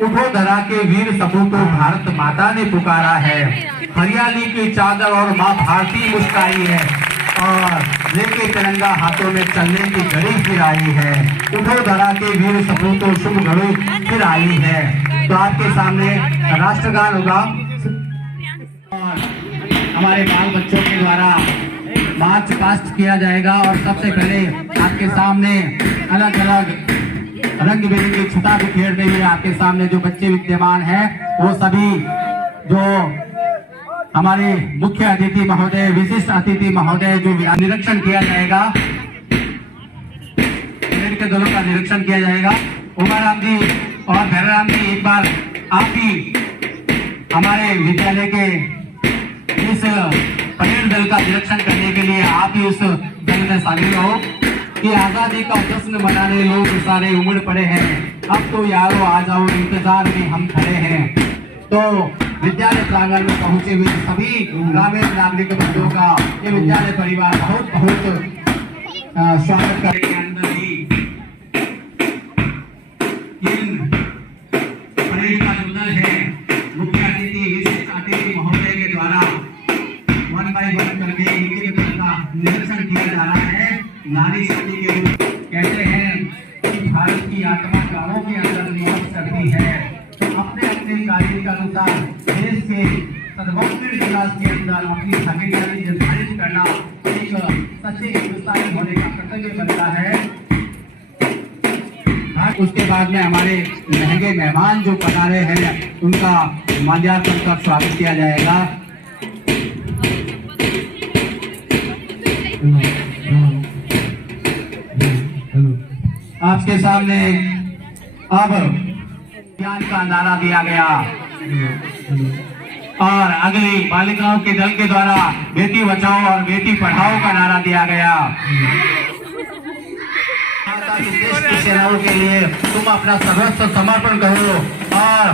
उठो धरा के वीर सपूतों, भारत माता ने पुकारा है। हरियाली की चादर और माँ भारती मुस्काई है, और लेके तिरंगा हाथों में चलने की घड़ी फिर आई है। उठो धरा के वीर सपूतों, शुभ घड़ी फिर आई है। तो आपके सामने राष्ट्रगान होगा और हमारे बाल बच्चों के द्वारा मार्च पास्ट किया जाएगा। और सबसे पहले आपके सामने अलग अलग रंग बिरंगी छटा बिखेर रही है। आपके सामने जो बच्चे विद्यमान हैं वो सभी जो हमारे मुख्य अतिथि महोदय, विशिष्ट अतिथि महोदय जो निरीक्षण किया जाएगा, के दलों का निरीक्षण किया जाएगा। उमाराम जी और भैराम जी, एक बार आप ही हमारे विद्यालय के इस परेड दल का निरीक्षण करने के लिए आप ही उस दल में शामिल हो कि आजादी का जश्न मनाने लोग सारे उमड़ पड़े हैं। अब तो यारो आ जाओ, इंतजार में हम खड़े हैं। तो विद्यालय प्रांगण में पहुंचे हुए सभी ग्रामीण नागरिक बंधुओं का ये विद्यालय परिवार बहुत बहुत स्वागत करेंगे। अंदर ही परेड का जो दल है, मुख्य अतिथि, विशिष्ट अतिथि महोदय के द्वारा 1 by 1 करके इनके दल का निरीक्षण किया जा रहा है। नारी शक्ति के रूप कहते हैं कि भारत की आत्मा गांवों के अंदर निवास करती है। अपने अपने कार्य के अनुसार देश के सर्वोत्कृष्ट विकास के अंदर अपनी भागीदारी निर्धारित करना एक सच्चे हिंदुस्तानी होने का कर्तव्य बनता है। उसके बाद में हमारे महंगे मेहमान जो पधारे हैं उनका माल्यार्पण कर स्वागत किया जाएगा। आपके सामने अब ज्ञान का नारा दिया गया और अगली बालिकाओं के दल के द्वारा बेटी बचाओ और बेटी पढ़ाओ का नारा दिया गया। देश की सेनाओं के लिए तुम अपना सर्वस्व समर्पण करो और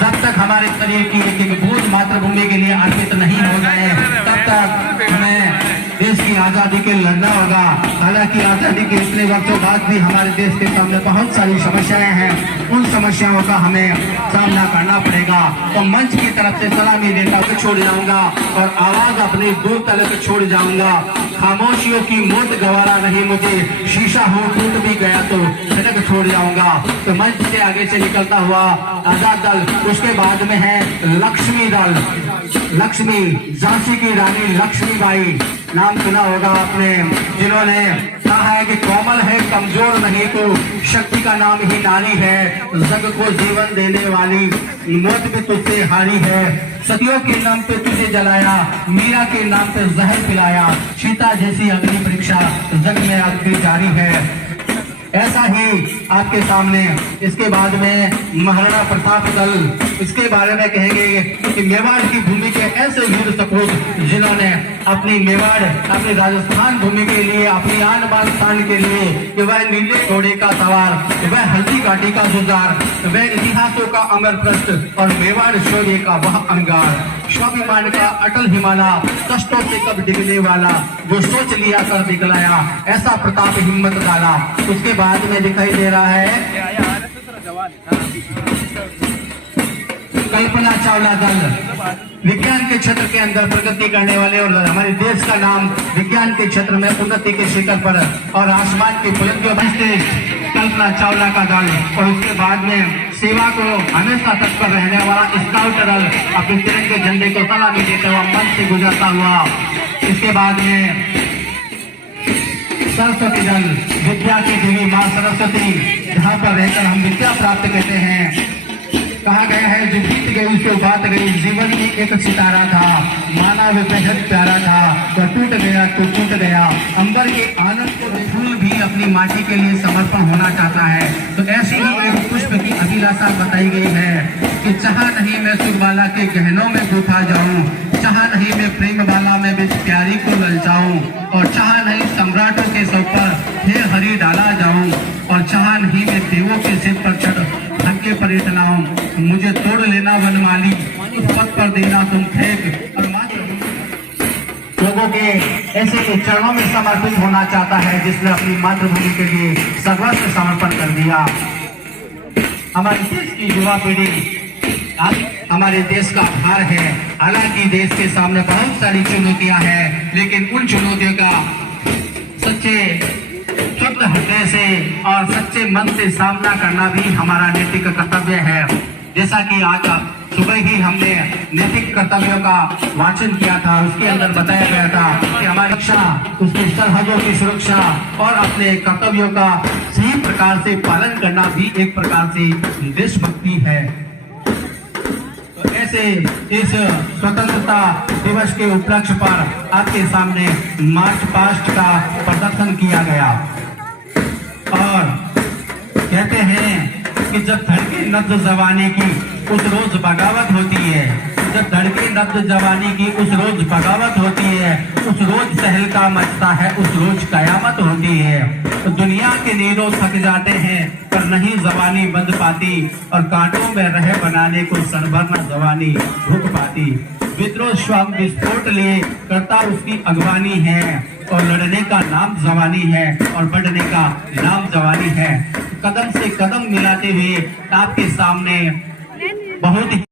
जब तक हमारे शरीर की एक एक बूंद मातृभूमि के लिए अर्पित नहीं हो जाए तब तक हमें देश की आजादी के लड़ना होगा। हालांकि आजादी के इतने वर्षों बाद भी हमारे देश के सामने बहुत सारी समस्याएं हैं, उन समस्याओं का हमें सामना करना पड़ेगा। तो मंच की तरफ से सलामी देता हुआ छोड़ जाऊंगा और आवाज अपनी दूर तक छोड़ जाऊंगा। खामोशियों की मौत गवारा नहीं मुझे, शीशा हो टूट भी गया तो सड़क छोड़ जाऊंगा। तो मंच से आगे से निकलता हुआ आजाद दल, उसके बाद में है लक्ष्मी दल। लक्ष्मी, झांसी की रानी लक्ष्मीबाई, नाम सुना होगा आपने, जिन्होंने कहा है कि कोमल है कमजोर नहीं तो शक्ति का नाम ही नारी है। जग को जीवन देने वाली मौत भी तुझसे हारी है। सतियों के नाम पे तुझे जलाया, मीरा के नाम पे जहर पिलाया। सीता जैसी अग्नि परीक्षा जग में आपकी जारी है। ऐसा ही आपके सामने इसके बाद में महाराणा प्रताप दल, इसके बारे में कहेंगे कि मेवाड़ की भूमि के ऐसे वीर सपूत जिन्होंने अपनी मेवाड़, अपनी राजस्थान भूमि के लिए, अपनी आन बान शान के लिए, कि वह नीले घोड़े का सवार, वह हल्दी घाटी का जुजार, वह इतिहासों का अमर प्रश्न और मेवाड़ शौर्य का वह अंगार, स्वाभिमान का अटल हिमालय, कष्टों से कब डिगने वाला, जो सोच लिया कर दिखलाया, ऐसा प्रताप हिम्मत डाला। उसके बाद में दिखाई दे रहा है कल्पना चावला दल, विज्ञान के क्षेत्र के अंदर प्रगति करने वाले और हमारे देश का नाम विज्ञान के क्षेत्र में उन्नति के शिखर पर और आसमान की बुलंदियों पर कल्पना चावला का दल। और उसके बाद में सेवा को हमेशा तत्पर रहने वाला स्काउट दल अपने तिरंगे झंडे को सलामी देते हुआ मंच से गुजरता हुआ। इसके बाद में सरस्वती दल, विद्या की देवी माँ सरस्वती, जहाँ पर रहकर हम विद्या प्राप्त करते हैं। कहा गया है जो बीत गई उसको बात गई, जीवन में एक सितारा था, माना वे बेहद प्यारा था, तो टूट गया तो टूट गया। अंबर के आनंद को फूल भी अपनी माटी के लिए समर्पण होना चाहता है। तो ऐसी ही एक पुष्प की अभिलाषा बताई गई है कि चाह नहीं मैं सुखवाला के गहनों में गुफा जाऊं, चाह नहीं मैं प्रेम वाला में बिच प्यारी को ललचाऊं, और चाह नहीं सम्राटों के सौ पर हे हरी डाला जाऊं, और चाह नहीं मैं देवों के सिर पर चढ़ धक्के पर इतनाऊं। मुझे तोड़ लेना वनमाली, उस पद पर देना तुम फेंक, और मात्र लोगों के ऐसे के चरणों में समर्पित होना चाहता है जिसने अपनी मातृभूमि के लिए सर्वस्व समर्पण कर दिया। हमारे देश की युवा पीढ़ी आज हमारे देश का आधार है। हालांकि देश के सामने बहुत सारी चुनौतियां हैं, लेकिन उन चुनौतियों का सच्चे शुद्ध हृदय से और सच्चे मन से सामना करना भी हमारा नैतिक कर्तव्य है। जैसा कि आज सुबह ही हमने नैतिक कर्तव्यों का वाचन किया था, उसके अंदर बताया गया था कि हमारी रक्षा, उसकी सरहदों की सुरक्षा और अपने कर्तव्यों का सही प्रकार से पालन करना भी एक प्रकार से देशभक्ति है। तो ऐसे इस स्वतंत्रता दिवस के उपलक्ष्य पर आपके सामने मार्च पास्ट का प्रदर्शन किया गया और कहते हैं कि जब धड़के नब्ज जवानी की उस रोज बगावत होती है, जब धड़के नब्ज जवानी की उस रोज बगावत होती है, उस रोज तहलका मचता है, उस रोज कयामत होती है। तो दुनिया के नीरों थक जाते हैं पर नहीं जवानी बंद पाती, और कांटों में रह बनाने को सनभर न जवानी रुक पाती। विद्रोह स्वांग विस्फोट लिए करता उसकी अगवानी है, और लड़ने का नाम जवानी है और बढ़ने का नाम जवानी है। कदम से कदम मिलाते हुए आपके सामने बहुत